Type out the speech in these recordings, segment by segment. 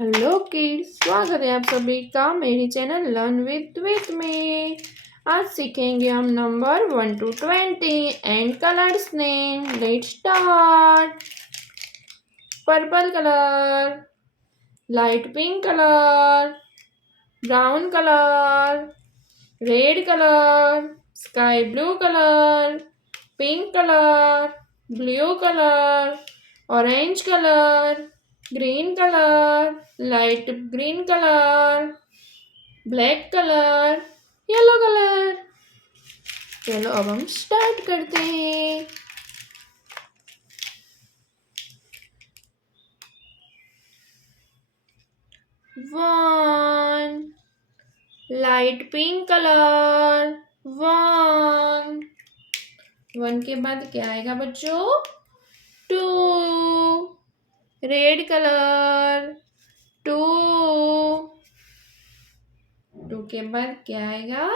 Hello kids, स्वागत है आप सभी का मेरी चैनल लर्न विथ में। आज सीखेंगे हम number 1 to 20 and colours name. Let's start. Purple colour, light pink colour, brown colour, red colour, sky blue colour, pink colour, blue colour, orange colour, green colour, light green colour, black colour, yellow colour. चलो अब हम start करते हैं। One, light pink colour, one के बाद क्या आएगा बच्चों? टू, रेड कलर, टू के बाद क्या आएगा?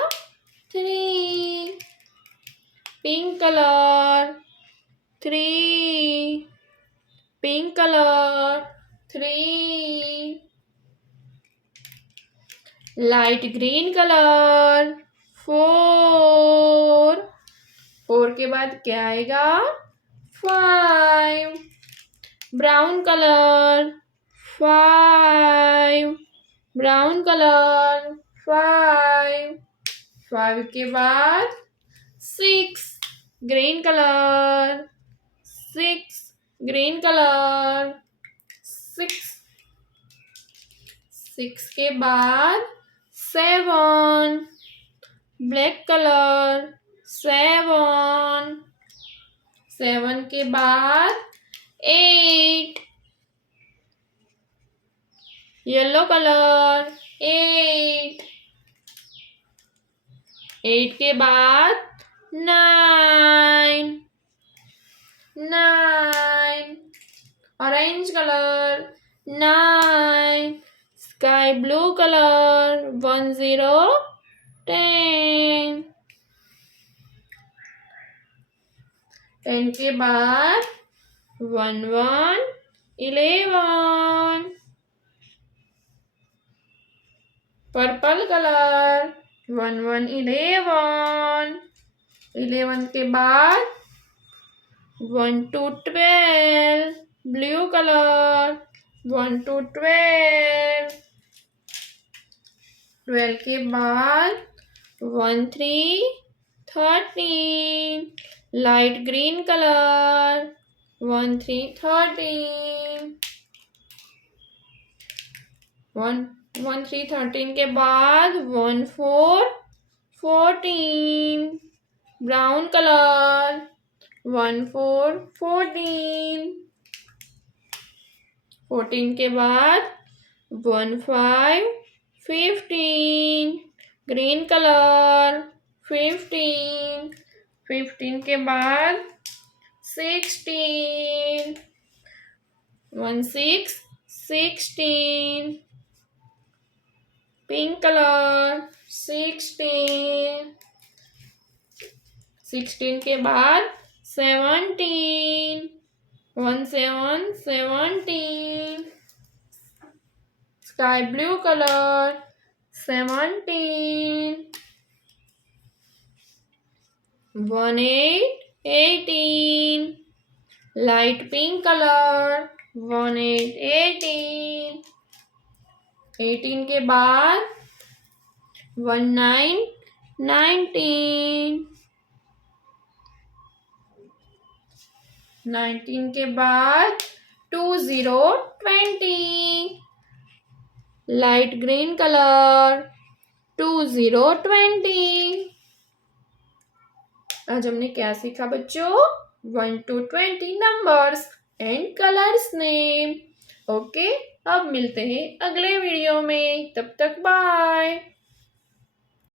Three, pink colour, three, pink colour, three, light green colour, four के बाद क्या आएगा? Five, brown colour, five, brown colour, five के बाद six, green colour, six, green colour, six के बाद सेवन, ब्लैक कलर, सेवन के बाद एट, येलो कलर, एट के बाद nine, orange colour, nine, sky blue colour, 10, 10 के बाद 11, पर्पल कलर, 11 के बाद 1 to 12, ब्लू कलर, 1 to 12 के बाद 13, लाइट ग्रीन कलर, 13 के बाद 14, ब्राउन कलर, 14 के बाद 15, ग्रीन कलर, 15 के बाद 16, 16, पिंक कलर, 16 के बाद 17, 17, sky blue colour, 17, 18, light pink colour, 18 के बाद 19 के बाद 20, लाइट ग्रीन कलर, 20। आज हमने क्या सीखा बच्चों? 1 to 20 numbers and colours name. Okay, अब मिलते हैं अगले वीडियो में। तब तक बाय।